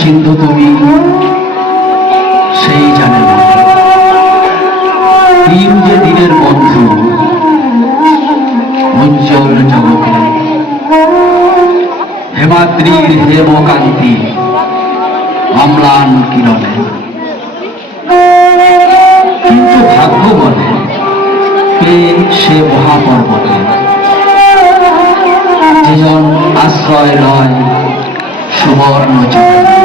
সিন্ধু তুমি, সেই জানে না। যে দিনের বন্ধু, উজ্জ্বল জগতে হেমাদ্রির হেমকান্তি অম্লান কিরণে। কিন্তু ভাগ্য বলে সে মহাপর্বতে? যেজন আশ্রয় নয় সুবর্ণ চরণে।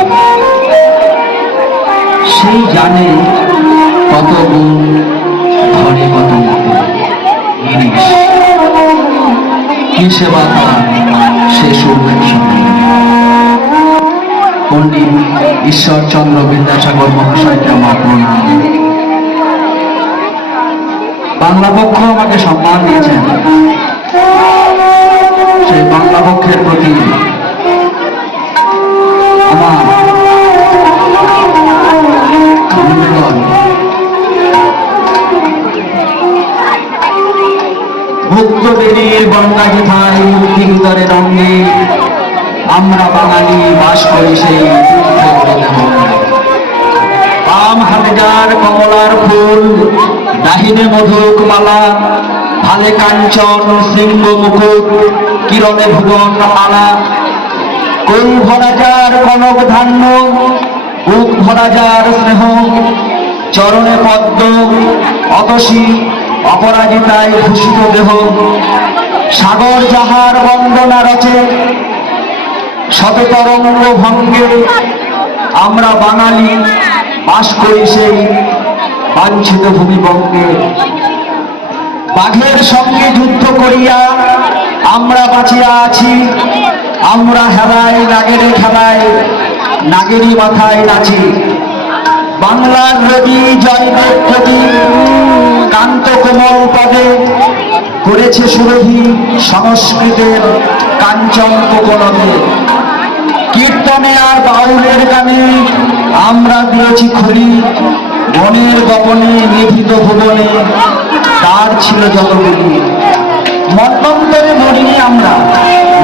সেই জানে কত গুণ ধরে কত কি সেবা তার সে শুনবেন পণ্ডিত ঈশ্বরচন্দ্র বিদ্যাসাগর মহাশয়কে আমার প্রণাম। বাংলা পক্ষ আমাকে সম্মান দিয়েছেন সেই বাংলা পক্ষের প্রতি বেরির বন্যা যেথায় মুক্তি ভিতরে আমরা বাঙালি বাস করি সেই বঙ্গে। হাতে কমলার ফুল ডাহিনে মধুক মালা, ভালে কাঞ্চন, সিংহ মুকুট, কিরণে ভুবন আলা কোন ভরা যার কনক ধান্য, বুক ভরা যার স্নেহ, চরণে পদ্ম, অতসী অপরাজিতায় ভূষিত দেহ। সাগর যাহার বন্দনা রচে। শত তরঙ্গ ভঙ্গে আমরা বাঙালি, বাস করি সেই বাঞ্ছিত ভূমিবঙ্গে। বাঘের সঙ্গে যুদ্ধ করিয়া আমরা বাঁচিয়া আছি। আমরা হেলায় নাগেরে খেলায় নাগেরি মাথায় নাচি। বাংলার রবি জয়দেব যদি কান্ত কোমল পদে করেছে সুরভি সংস্কৃতের কাঞ্চন কোকনদে। কীর্তনে আর বাউলের গানে আমরা দিয়েছি খড়ি, মনের গপনে নিভিত ভুবনে তার ছিল যতগুলি। মন্বন্তরে মরিনি আমরা,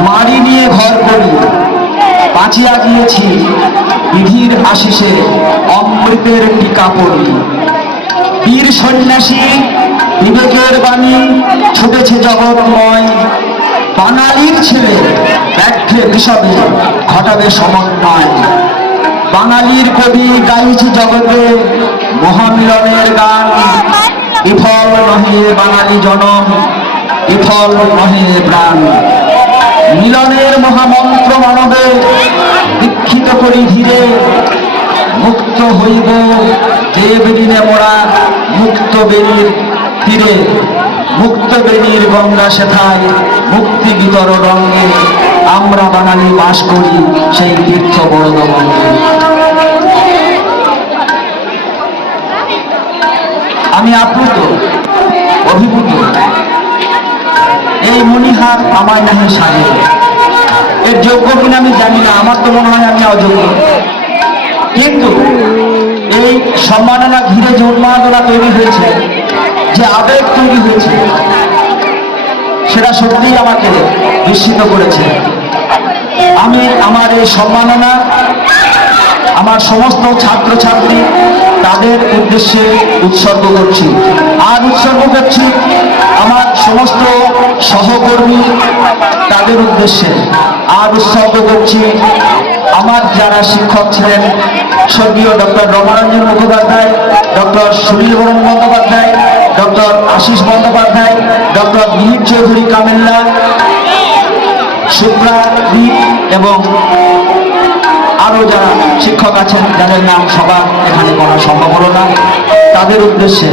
মারি নিয়ে ঘর করি, বাঁচিয়া গিয়েছি বিধির আশিসে অমৃতের টিকা পড়ি। বীর সন্ন্যাসী, বিবেকের বাণী ছুটেছে জগৎময়। বাঙালির ছেলে ব্যাঘ্রে বিষবে, ঘটাবে সমন্বয়। বাঙালির কবি গাইছে জগতে মহামিলনের গান। বিফল নহে বাঙালি জনম, বিফল নহে প্রাণ। মিলনের মহামন্ত্র মানবে, দীক্ষিত করি ধীরে। মুক্ত হইব দেব ঋণে মোরা মুক্ত বেরির তীরে। মুক্ত বেরির গঙ্গা সেথায় মুক্তি বিতর রঙ্গে আমরা বাঙালি বাস করি সেই তীর্থ বড় বড়দবঙ্গে আমি আপ্লুত, অভিভূত। এই মনিহার আমায় নাহে সাজে এর যোগ্য কিনা আমি জানি না, আমার তো মনে হয় আমি অযোগ্য। কিন্তু এই সম্মাননা ঘিরে যে উন্মাদনা তৈরি হয়েছে, যে আবেগ তৈরি হয়েছে, সেটা সত্যিই আমাকে বিস্মিত করেছে। আমি আমার এই সম্মাননা, আমার সমস্ত ছাত্রছাত্রী তাদের উদ্দেশ্যে উৎসর্গ করছি। আর উৎসর্গ করছি আমার সমস্ত সহকর্মী তাদের উদ্দেশ্যে আর উৎসর্গ করছি আমার যারা শিক্ষক ছিলেন, স্বর্গীয় doctor Ramaranjan Mukhopadhyay, doctor Sunil Baran Bandyopadhyay, doctor Ashis Bandyopadhyay, doctor Mihir Chowdhury কামিল্লা শুক্রা দীপ এবং আরও যারা শিক্ষক আছেন, যাদের নাম সবার এখানে বলা সম্ভব হলো না, তাদের উদ্দেশ্যে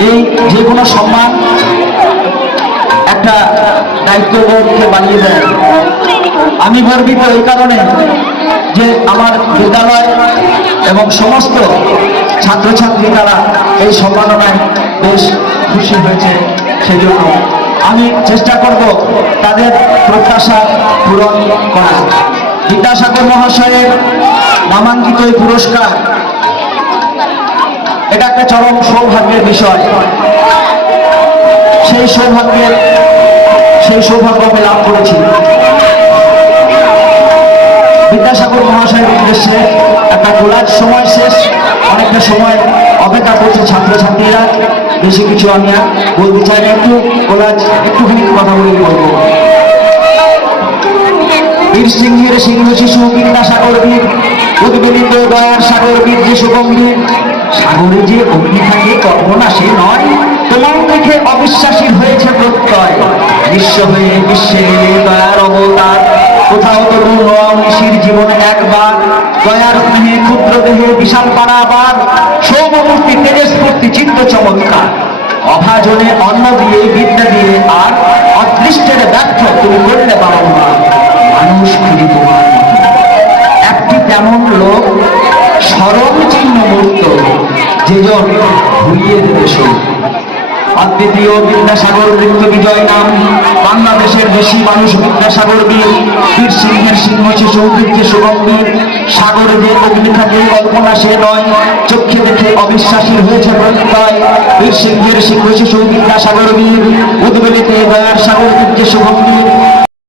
এই যে কোনো সম্মান একটা দায়িত্ববোধকে বানিয়ে দেয়। আমি গর্বিত এই কারণে যে আমার বিদ্যালয় এবং সমস্ত ছাত্রছাত্রী তারা এই সম্মাননায় বেশ খুশি হয়েছে সেই জন্য আমি চেষ্টা করব তাদের প্রত্যাশা পূরণ করা বিদ্যাসাগর মহাশয়ের নামাঙ্কিত এই পুরস্কার একটা চরম সৌভাগ্যের বিষয়। সেই সৌভাগ্যের সেই সৌভাগ্য আমি লাভ করেছি। বিদ্যাসাগর মহাশয়ের উদ্দেশ্যে একটা গোলার সময় শেষ, অনেকটা সময় অপেক্ষা করছে ছাত্রছাত্রীরা। বেশি কিছু আমি বলতে চাই না একটু গোলাজ একটুখানি কথা বলে বলব। বীর সিংহের সিংহ শিশু, বিদ্যাসাগর বীর উদ্বেলিত দয়ার সাগর বীর যে সুগম্ভীর সাগরে যে অগ্নি থাকে কল্পনা সে নয়। তোমার দেখে অবিশ্বাসী হয়েছে প্রত্যয়। বিশ্ব হয়ে বিশ্বে দয়ার অবতার। কোথাও তবু নিশির জীবনে একবার। দয়ার স্নেহে, ক্ষুদ্র দেহে বিশাল পারাবার। সৌমমূর্তি তেজস্ফূর্তি, চিত্ত চমৎকার। অভাজনে অন্ন দিয়ে, বিদ্যা দিয়ে আর অদৃষ্টের ব্যর্থ তুমি করলে বারংবার। মানুষ খুঁজি তোমার একটি তেমন লোক সরল চিহ্ন মূর্ত যেজন ভুলিয়ে সই অদ্বিতীয় বিদ্যাসাগর মৃত্যু বিজয় নাম। বাংলাদেশের বেশি মানুষ বিদ্যাসাগর বীর বীর সিংহের সিংহ শিশু বীর্যে সুগম্ভীর সাগরে যে অগ্নি থাকে কল্পনা সে নয়, চোখে দেখে অবিশ্বাসী হয়েছে প্রত্যয় বীর সিংহের সিংহ শিশু বিদ্যাসাগর বীর। উদ্বেলিতে দয়ার সাগর বীর্যে সুগম্ভীর